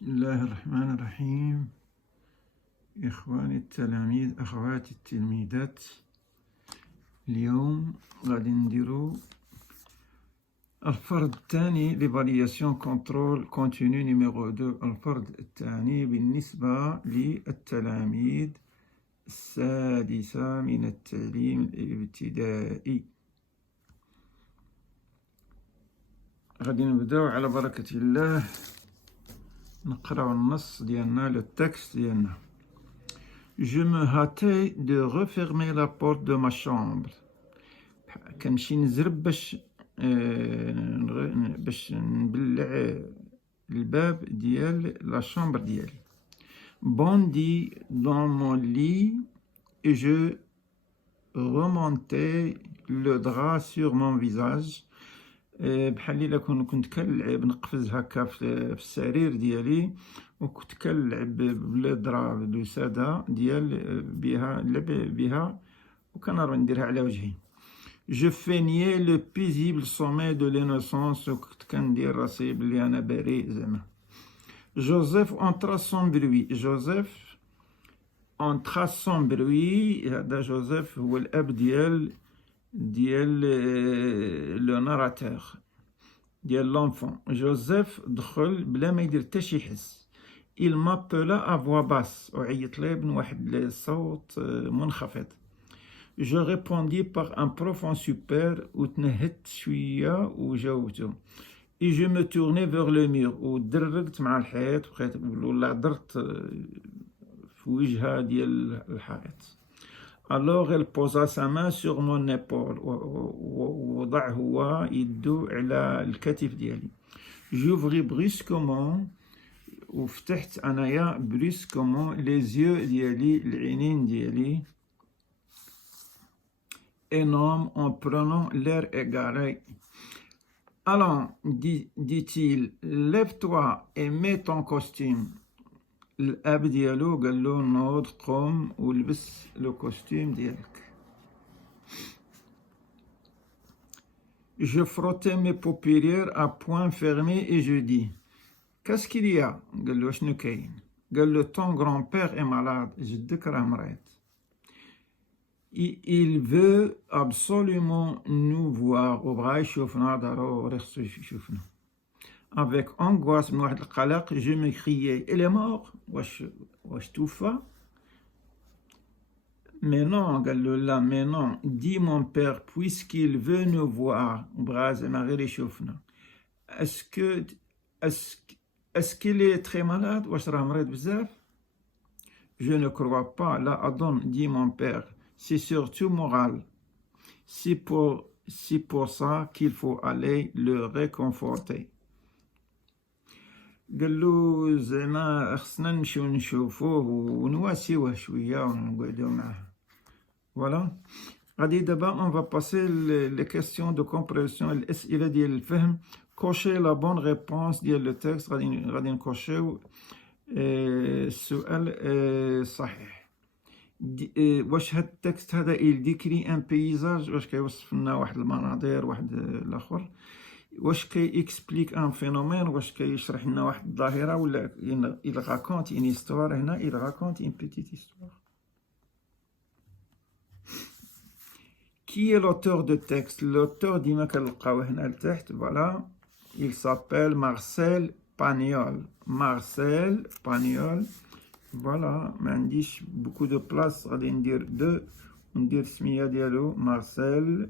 بسم الله الرحمن الرحيم. إخواني التلاميذ أخواتي التلميذات، اليوم غادي نديرو الفرض الثاني لفالياسيون كونترول كونتينو نيميرو 2. الفرض الثاني بالنسبة للتلاميذ السادسة من التعليم الابتدائي. غادي نبداو على بركة الله نقراو النص ديالنا لو تكست ديالنا. Je me hâtais de refermer la porte de ma chambre. كنمشي نزرب باش نبلع الباب ديال لا شامبر ديالي. Bondi dans mon lit et je remontais le drap sur mon visage. بحال الا كنت كنلعب نقفز هكا في السرير ديالي وكنت كنلعب بالدرا بالوساده ديال بها نلعب بها وكنروح نديرها على وجهي. Je feignais le paisible sommeil de l'innocence وكنت كندير راسي بلي انا بريء زعما. Joseph entra sans bruit. Joseph entra sans bruit. هذا جوزيف هو الاب ديال لو ناراتور ديال لونفون. جوزيف دخل بلا ما يدير حتى شي حس. il m'appela à voix basse وعيط لي بواحد الصوت منخفض. je répondis par un profond soupir وتنهدت شويه وجاوبته. et je me tournai vers le mur ودرقت مع الحيط بقيت ولا درت في وجهها ديال الحائط. Alors elle posa sa main sur mon épaule ووضع هو يدو على الكتف ديالي. J'ouvris brusquement وفتحت انايا brusquement les yeux ديالي العينين ديالي un homme en prenant l'air égaré. Allons, dit-il, lève-toi et mets ton costume. الاب ديالو قال له نوض قوم ولبس لو كوستيم ديالك. Je frottais mes paupières à poings fermés et je dis qu'est-ce qu'il y a؟ قال له شنو كاين؟ قال له ton grand-père est malade. جدك راه مريض. il veut absolument nous voir وبغا يشوفنا ضروري خصو يشوفنا. Avec angoisse من واحد القلق je me criais il est mort. واش توفى؟ mais non قال له لا mais non dit mon père puisqu'il veut nous voir بغا زعما غير يشوفنا. est-ce qu'il est très malade؟ واش راه مريض بزاف؟ je ne crois pas لا أظن dit mon père c'est surtout moral. c'est pour ça qu'il faut aller le réconforter. قال له زعما خصنا نمشيو نشوفوه ونواسيوه شويه ونقعدو معاه. فوالا. غادي دابا اون فا باسي لي كيسيون دو كومبريسيون الاسئله ديال الفهم. كوشي لا بون ريبونس ديال لو تكست. غادي نكوشيو السؤال صحيح. واش هاد التكست هذا il décrit un paysage واش كيوصف لنا واحد المناظر واحد الاخر. واش كي اكسبليك ان فينومين واش كيشرح لنا واحد الظاهره ولا il raconte une histoire. هنا il raconte une petite histoire. Qui est l'auteur de texte؟ l'auteur ديما كنلقاوه هنا لتحت. فوالا. il s'appelle Marcel Pagnol. Marcel Pagnol. فوالا. ما عنديش beaucoup de place غادي ندير دو وندير السميه ديالو Marcel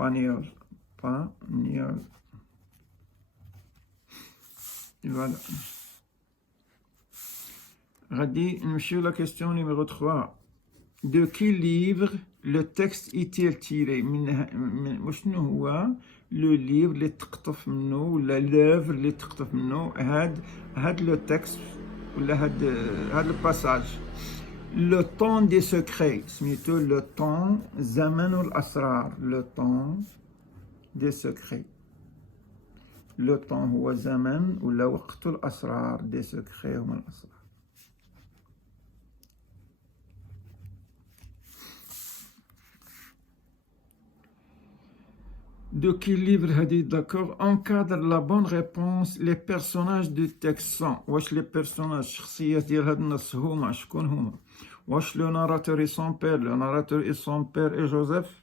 Pagnol. Voilà. غادي نمشيو لا كيسيون نيميرو 3. De quel livre le texte est-il tiré؟ من وشنو هو لو ليفر اللي تقطف منه ولا لوفر اللي تقطف منه هاد لو تكست ولا هاد الباساج. لو طون دي سكري سميتو لو طون زمن الاسرار. لو طون دي سكري. لو طون هو زمن ولا وقت الاسرار. دي سكري هما الاسرار. De quel livre هادي d'accord encadre la bonne réponse les personnages du texte sont واش les personnages الشخصيات ديال هاد النص هما شكون هما واش le narrateur et son père le narrateur et son père et Joseph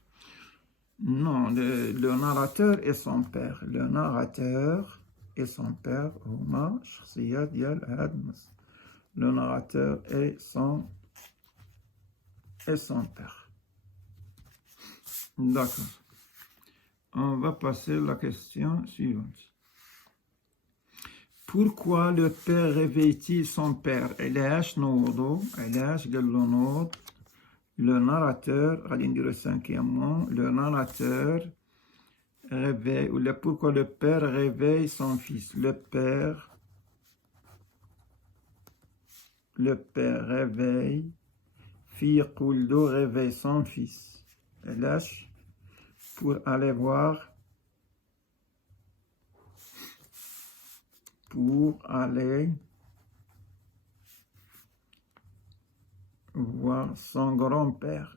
non le narrateur et son père le narrateur et son père هما شخصيات ديال هاد النص le narrateur et son père d'accord. On va passer à la question suivante. Pourquoi le père réveille-t-il son père? Le narrateur, le cinquième mot, le narrateur réveille, ou pourquoi le père réveille son fils? Le père réveille, fille Kuldo réveille son fils. Pour aller voir son grand-père.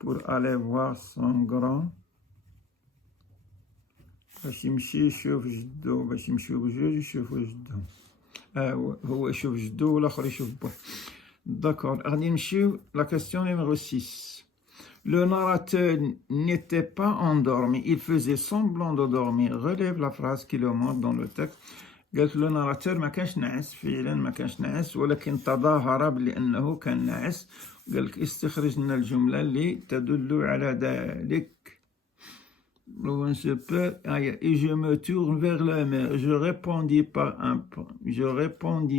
Pour aller voir son grand. باش يمشي يشوف جدو باش يمشيو بجوج يشوفوا جدو هو يشوف جدو والاخر يشوف بوه. D'accord, غادي نمشيو la question numéro 6. Le narrateur n'était pas endormi, il faisait semblant de dormir. Relève la phrase qui le montre dans le texte. قالت le narrateur ما كانش ناعس فعلا ما كانش ناعس ولكن تظاهر بأنه كان ناعس. قالك استخرج لنا الجملة اللي تدل على ذلك. Et je me tourne vers la mer. Je répondis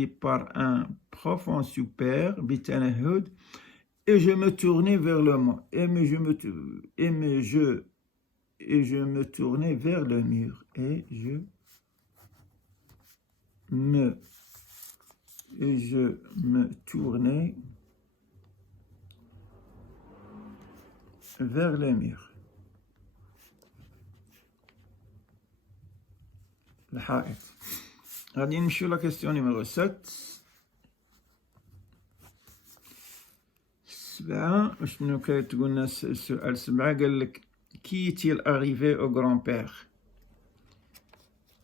par un profond soupir, bitanahud. Et je me tournais vers le mur. Et je me tournais vers le mur. Et je me tournais vers le mur. الحائط. غادي نمشيو لا كيستيون نيميرو 7. 7 شنو كتقول لنا السؤال 7 قال لك كي تيل اريفي او غران بير.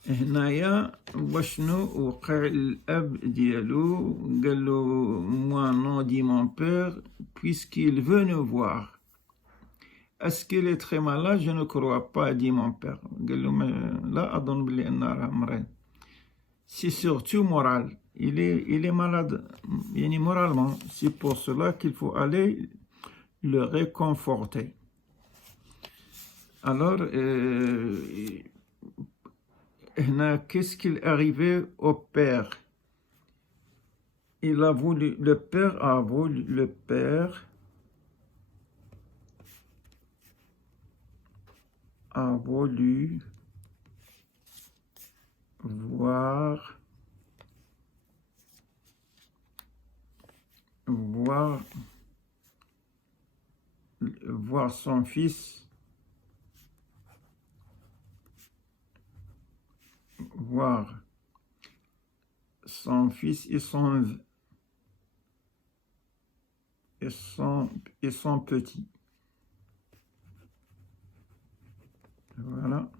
هنايا وشنو وقع الاب ديالو قال له moi non dit mon père puisqu'il veut nous voir. Est-ce qu'il est très malade? Je ne crois pas, dit mon père. قال له لا أظن بلي أنه راه مريض. C'est surtout moral. Il est malade, يعني moralement. C'est pour cela qu'il faut aller le réconforter. Alors, هنا qu'est-ce qu'il est arrivé au père? Le père a voulu voir son fils et son petit. Voilà.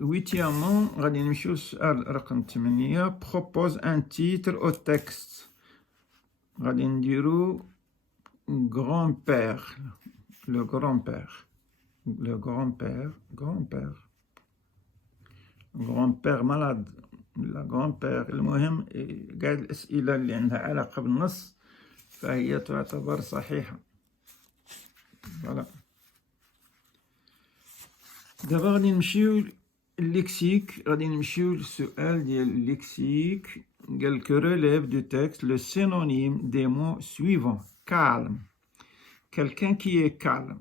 Huitièmement, غادي نمشيو السؤال رقم 8 propose un titre au texte. غادي نديرو grand-père. Le grand-père malade. la grand-père. المهم قاعد الأسئلة اللي عندها علاقة بالنص فهي تعتبر صحيحة. voilà. دابا غادي نمشيو الليكسيك. غادي نمشيو للسؤال ديال الليكسيك. قال que relève du texte le synonyme des mots suivants. Calme. Quelqu'un qui est calme.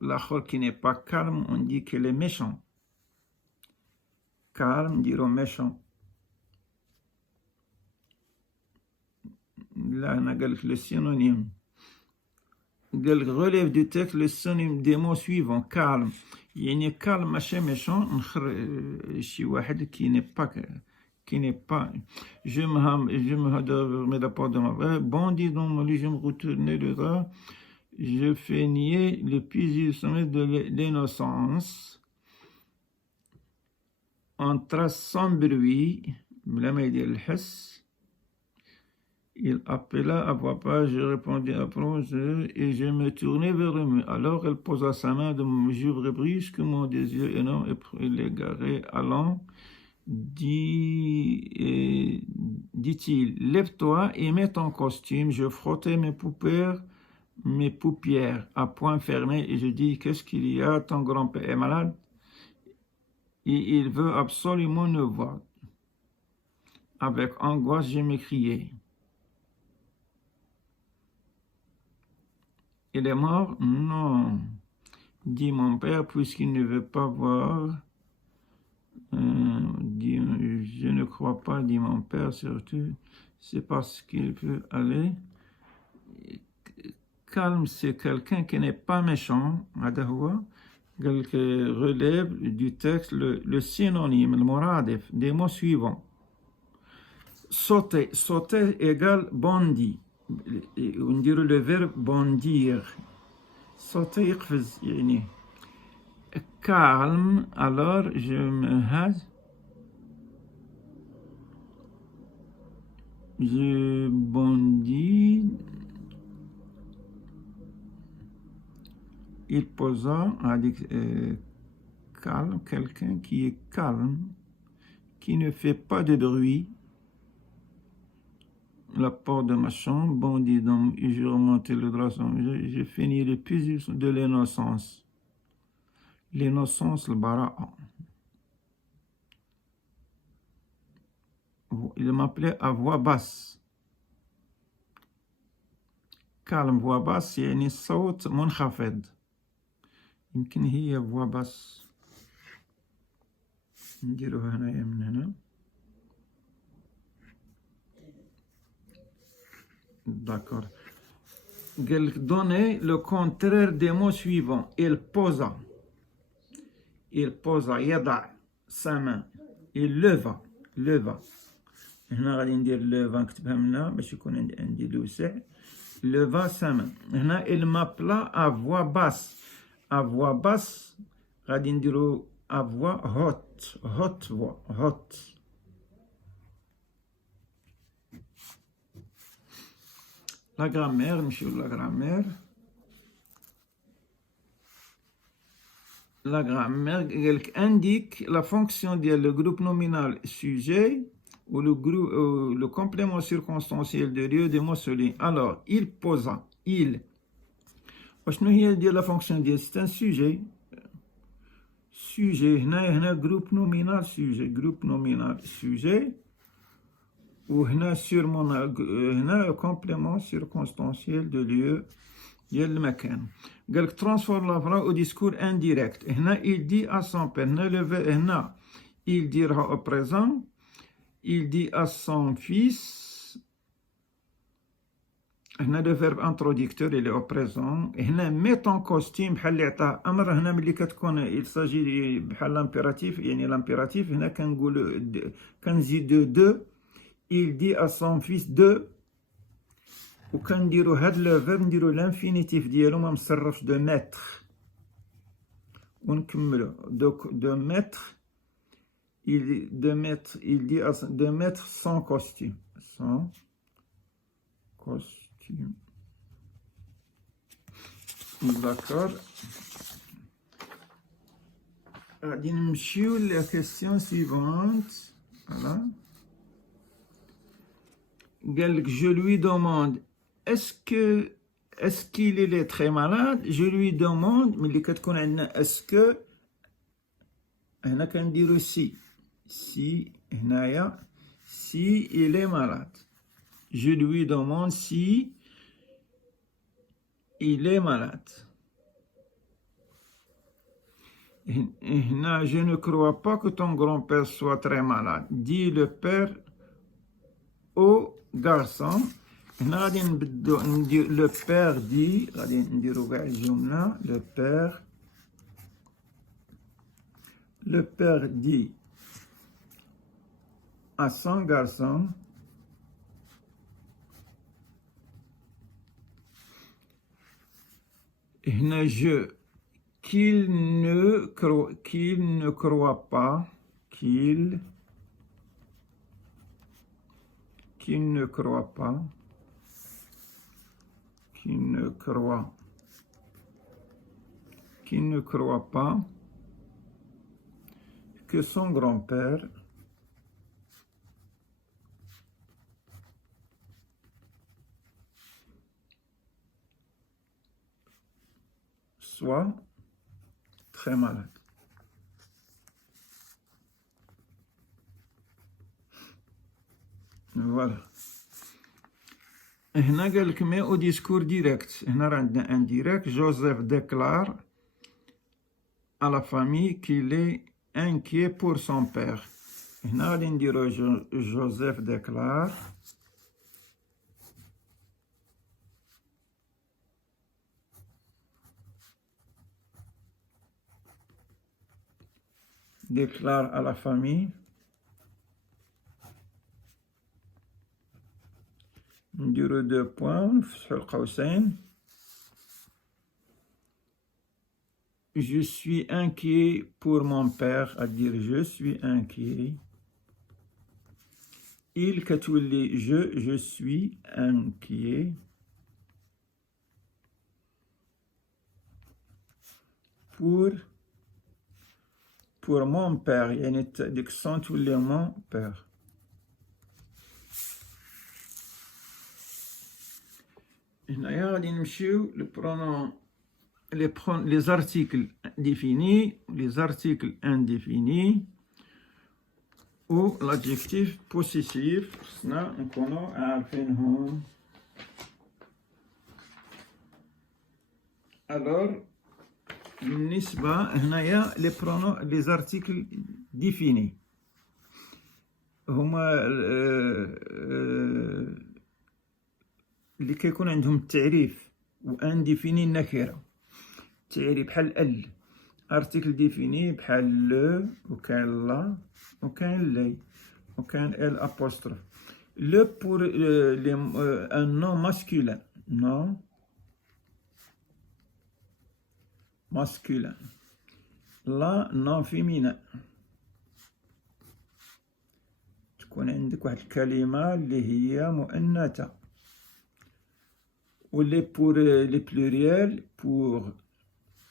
L'autre qui n'est pas calme, on dit qu'il est méchant. Calme, dire méchant. Là, on a le synonyme. قال relève du texte le synonyme des mots suivants. Calme. يعني calme ماشي méchant. نخر شي واحد qui n'est pas. Je me remets la porte de ma vraie. Bon, dis donc, je me retournais le drap. Je fais nier le plus sommet de l'innocence en trace sans bruit, il appela à voix basse, je répondis à plonge et je me tournai vers lui. Alors elle posa sa main de j'ouvre brusque mon désir énorme et prit l'égaré allant. Dit-il, lève-toi et mets ton costume. Je frottais mes paupières à point fermé et je dis, qu'est-ce qu'il y a? Ton grand-père est malade et il veut absolument nous voir. Avec angoisse, je m'écriai. Il est mort? Non, dit mon père, puisqu'il ne veut pas voir. Je ne crois pas, dit mon père, surtout, c'est parce qu'il peut aller. Calme, c'est quelqu'un qui n'est pas méchant, qui relève du texte le synonyme, le moradef, des mots suivants. Sauter, sauter égale bondi. On dirait le verbe bondir. Sauter يقفز يعني. Calme, alors je me hâte. Je bondis. Il posa, calme, quelqu'un qui est calme, qui ne fait pas de bruit. La porte de ma chambre, bondit donc, et je remontais le drap, j'ai fini le plus de l'innocence. L'innocence, le bara'a. Il m'appelait à voix basse. Calme, voix basse, يعني صوت منخفض. يمكن هي voix basse. نديروها هنايا من هنا. D'accord. Donner le contraire des mots suivants. Il posa. Il posa, يضع sa main. Il leva. leva. هنا غادي ندير leva نكتبها من هنا باش يكون عندي الوسع. Leva sa main. هنا il m'appela à voix basse. À voix basse غادي نديرو à voix haute. Haute voix. Haute. La grammaire, monsieur, la grammaire. La grammaire indique la fonction le groupe nominal sujet ou le complément circonstanciel de lieu des mots soulignés. Alors, il posa, il. La fonction c'est un sujet. Sujet, هنا groupe nominal sujet, groupe nominal sujet. Ou هنا complément circonstanciel de lieu ديال المكان. قال لك transforme la phrase au discours indirect. هنا il dit à son père. هنا il dira au présent. Il dit à son fils. هنا le verbe introducteur il est au présent. هنا mets ton costume بحال اللي عطاه امر. هنا ملي كتكون il s'agit بحال l'impératif يعني l'impératif هنا كنزيد de. Il dit à son fils de. وكنديرو هاد لو فيرب نديرو لانفينيتيف ديالو ما مصرفش دو متر ونكملو دوك دو متر il dit de mettre son costume d'accord. غادي نمشيو la question suivante. Voilà. قال لك je lui demande est-ce qu'il est très malade. Je lui demande ملي كتكون عندنا est-ce que هنا كنديرو si هنايا si il est malade. Je lui demande si il est malade. هنا je ne crois pas que ton grand-père soit très malade, dit le père au garçon. هنا غادي نبدو ندير لو بير دي غادي نديرو كاع الجملة. لو بير دي à son garçon هنا je qu'il ne croit pas qu'il ne croit pas que son grand-père soit très malade. Voilà. هنا قال لك مي او ديسكور ديريكت. هنا راه عندنا ان ديريكت. جوزيف déclare à la famille qu'il est inquiet pour son père. هنا غادي نديرو جوزيف déclare à la famille نديرو دو بوان نفتحو القوسين. Je suis inquiet pour mon père, à dire je suis inquiet. Il كتولي je suis inquiet pour mon père. يعني ديك الصون تولي mon père. هنايا غادي نمشيو les articles définis, les articles indéfinis ou l'adjectif possessif. خصنا نكونو عارفينهم. alors بالنسبة هنايا les articles définis هما اللي كيكون عندهم التعريف وانديفيني النكرة. تعريف بحال ال. ارتيكل ديفيني بحال لو وكاين لا وكاين لي وكاين ال apostrophe. Le pour un nom masculin. Non masculin. لا non féminin. تكون عندك واحد الكلمة اللي هي مؤنثة. ou les pour les pluriels pour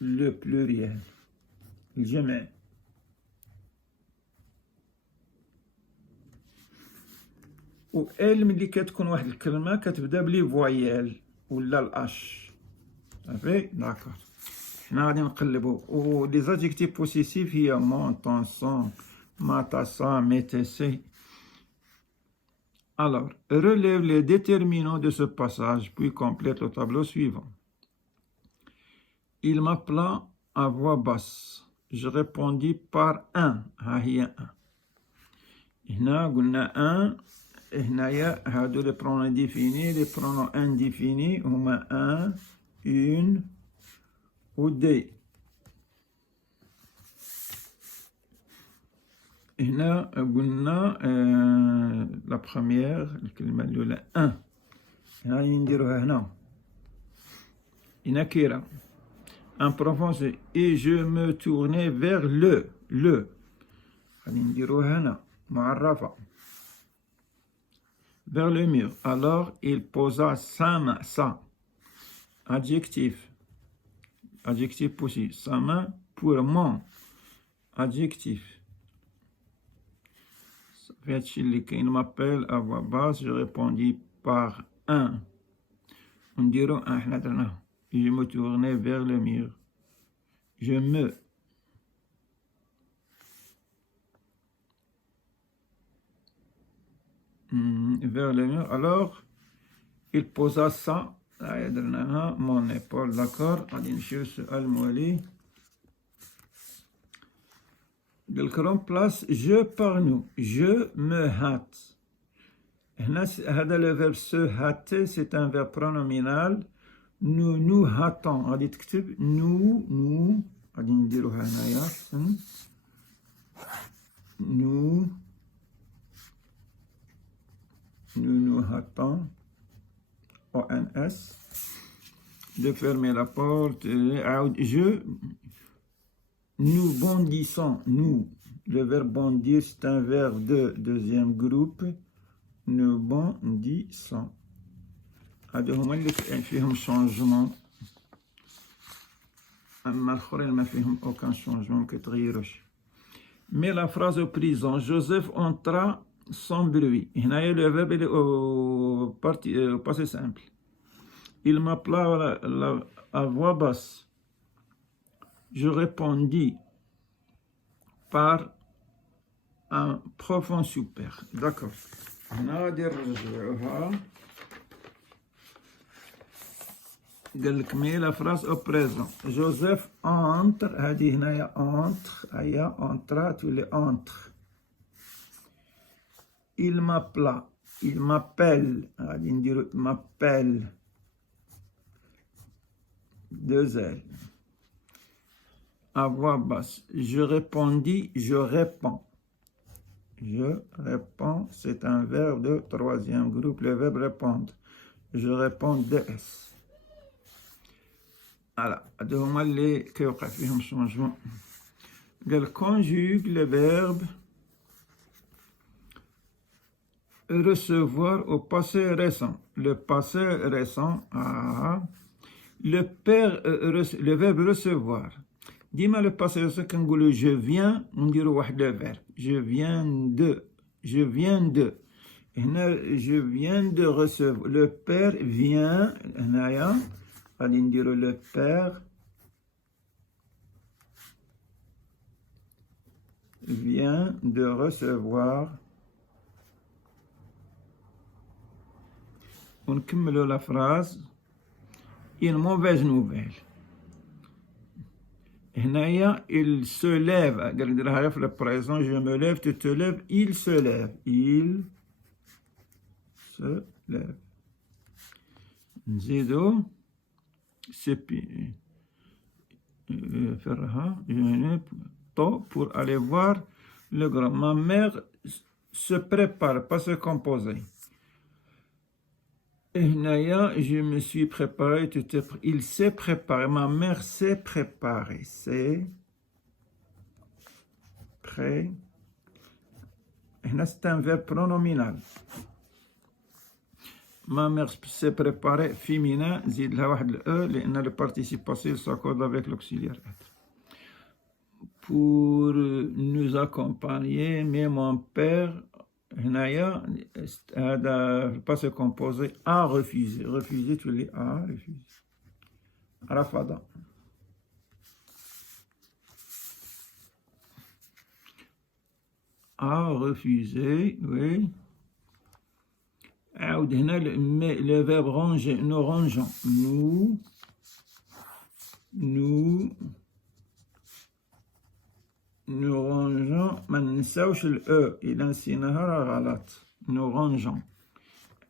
le pluriel الجمع. و ال ملي كتكون واحد الكلمة كتبدا بلي فويال ولا الاش. صافي داكور. حنا غادي نقلبو. و لي زادجيكتيف بوسيسيف هي مون طون سون ما تا سا مي تي سي. Alors, relève les déterminants de ce passage, puis complète le tableau suivant. Il m'appela à voix basse. Je répondis par un. ها هي un. هنا قلنا un. هنايا هادو les pronoms définis, les pronoms indéfinis هما un, une ou des. هنا قلنا لا بروميير الكلمة الأولى ان. هنا نديروها هنا نكرة. ان بروفونسي اي جو مو تورني فيغ لو غادي نديروها هنا معرفة. vers le mur. Alors il posa sa main, sa. Adjectif possible. Sa main pour mon. Adjectif. Il m'appelle à voix basse, je répondis par un. On dirait un. Je me tournais vers le mur. Je me. Vers le mur. Alors, il posa ça. Mon épaule, d'accord. Place je par nous. Je me hâte. Le verbe se hâter, c'est un verbe pronominal. Nous nous hâtons. Nous nous hâtons. ONS. de fermer la porte. Nous bondissons. Nous, le verbe bondir, c'est un verbe de deuxième groupe. Nous bondissons. هذا هما اللي فيهم changement. أما الآخرين ما فيهم aucun changement ما كيتغيروش. Mais la phrase au présent, Joseph entra sans bruit. هنايا le verbe est au passé simple. Il m'appela à voix basse. Je répondis par un profond soupir. D'accord. هنا غادي نرجعوها. قال لك مي لا فراس او بريزون. جوزيف انتر، هذه هنايا انتر، هيا انترا تولي انتر. il m'appela، il m'appelle، غادي نديرو m'appelle deux L à voix basse. Je répondis, je réponds. Je réponds, c'est un verbe de troisième groupe, le verbe répondre. Je réponds DS. Voilà, هادو هما اللي كيوقع فيهم شونجمون. قال conjugue le verbe recevoir au passé récent. Le passé récent, le verbe recevoir. ديما le passé récent كنقولو je viens ونديرو واحد le verbe. Je viens de. Je viens de. هنا je viens de recevoir. Le père vient هنايا غادي نديرو le père vient de recevoir. ونكملو la phrase. Une mauvaise nouvelle. هنايا il se lève. قال نديرها في le présent. Je me lève, tu te lèves. Il se lève. Il se lève. نزيدو فرها pour aller voir le grand. Ma mère se prépare, pas se composer. هنايا je me suis préparé, il s'est préparé. Ma mère s'est préparée. C'est prêt. هنا c'est un verbe pronominal. Ma mère s'est préparée féminin. زيد لها واحد الأ لأن le participe passé s'accorde avec l'auxiliaire être. Pour nous accompagner, mais mon père هنايا هذا passé composé a refusé. Refusé تولي a refusé. رفض. A refusé, oui. عاود هنا le verbe ranger. Nous rangeons. Nous rangeons. ما ننساوش الأ، إذا نسيناها راه غلط. Nous rangeons.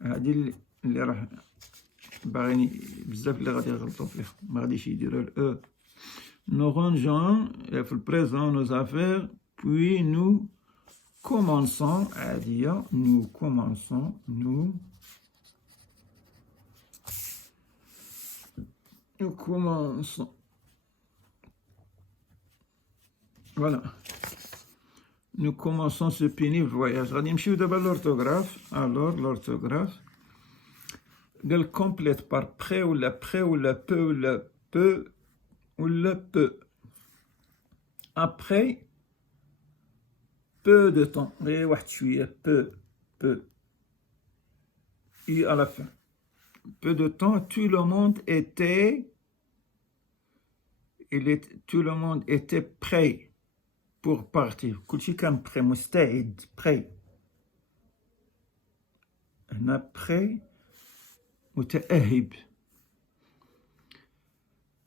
هادي اللي راه باغيين بزاف اللي غادي يغلطوا فيها، ما غاديش يديروا الأ. Nous rangeons في البريزون nos affaires, puis nous commençons. عادية. Nous commençons. Nous commençons. Voilà. Nous commençons ce pénible voyage. غادي نمشيو دابا l'orthographe. Alors l'orthographe. قال complète par près ou la peu ou le peu. Après peu de temps. غير واحد شوية. peu. Et à la fin. Peu de temps, tout le monde était prêt pour partir. كلشي كان prêt. مستعد. prêt. هنا prêt متأهب.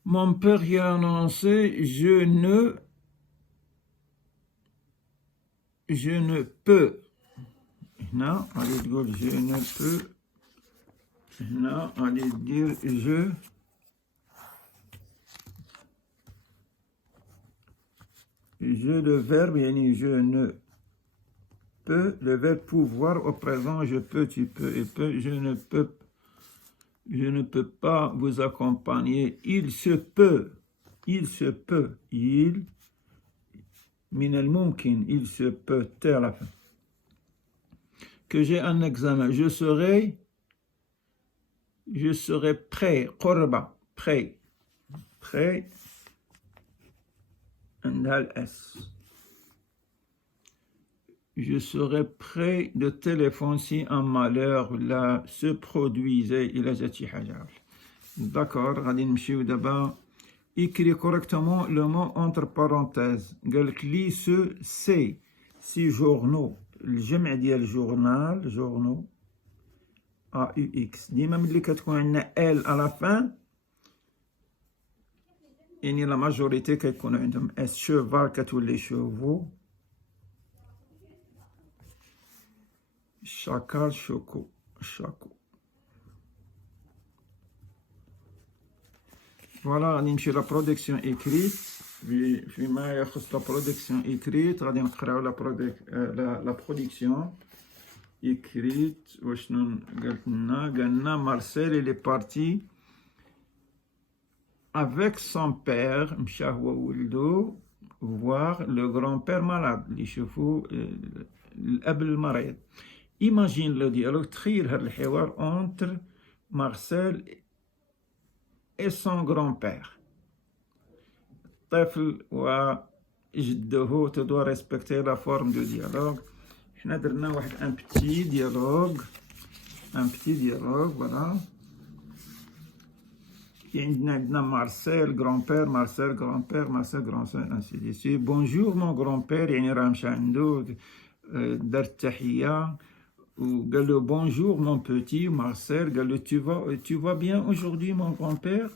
Mon père y a annoncé je ne peux. هنا غادي تقول je ne peux. هنا غادي دير je le verbe يعني je ne peux, le verbe pouvoir au présent je peux, tu peux et peux, je ne peux je ne peux pas vous accompagner. Il se peut, il من الممكن, il se peut, à la fin, que j'ai un examen. Je serai prêt, قربة, prêt, عندها الأس. Je serai prêt de téléphone si un malheur là se produisait. إلا جات شي حاجة. D'accord, غادي نمشيو دابا. Écris correctement le mot entre parenthèses. قال لك لي سو سي سي جورنو. الجمع ديال جورنال جورنو ا يو اكس. ديما ملي كتكون عندنا ال على فان يعني لا ماجوريتي كيكون عندهم اس. شوفال كتولي شوفو. شاكال شوكو شاكو. فوالا غادي نمشي لا برودكسيون ايكريت. فيما يخص لا برودكسيون ايكريت غادي نقراو لا برودكسيون ايكريت. وشنو قالت لنا؟ قالنا مارسيل اللي بارتي avec son père, مشى هو وولدو voir le grand-père malade اللي يشوفوا الأب المريض. Imagine لو ديالوغ. تخيل هذا الحوار entre Marcel et son grand-père. الطفل وجده. tu dois respecter la forme de dialogue. حنا درنا واحد un petit dialogue voilà. عندنا Marcel grand-père, Marcel grand-père, Marcel grand-père, ainsi de suite. Bonjour mon grand-père, يعني راه مشى عنده دار التحية وقال له bonjour mon petit. Marcel قال له tu vas bien aujourd'hui mon grand-père.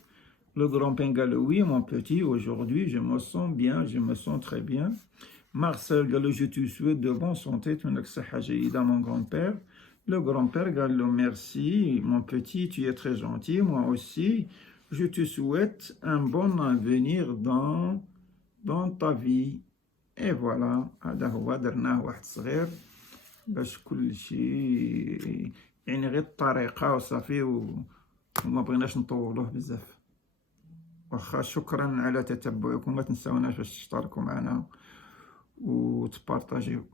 Le grand-père قال له oui mon petit, aujourd'hui je me sens bien, je me sens très bien. Marcel قال له je te souhaite de bonne santé, تمنك صحة جيدة mon grand-père. Le grand-père قال له merci mon petit, tu es très gentil, moi aussi je te souhaite un bon avenir dans ta vie. Et voilà, هذا هو درناه واحد صغير باش كل شيء يعني غير الطريقة وصافي وما بغيناش نطولوه بزاف. واخا شكرا على تتبعكم. ما تنساوناش باش تشتركوا معنا وتبارطاجيو.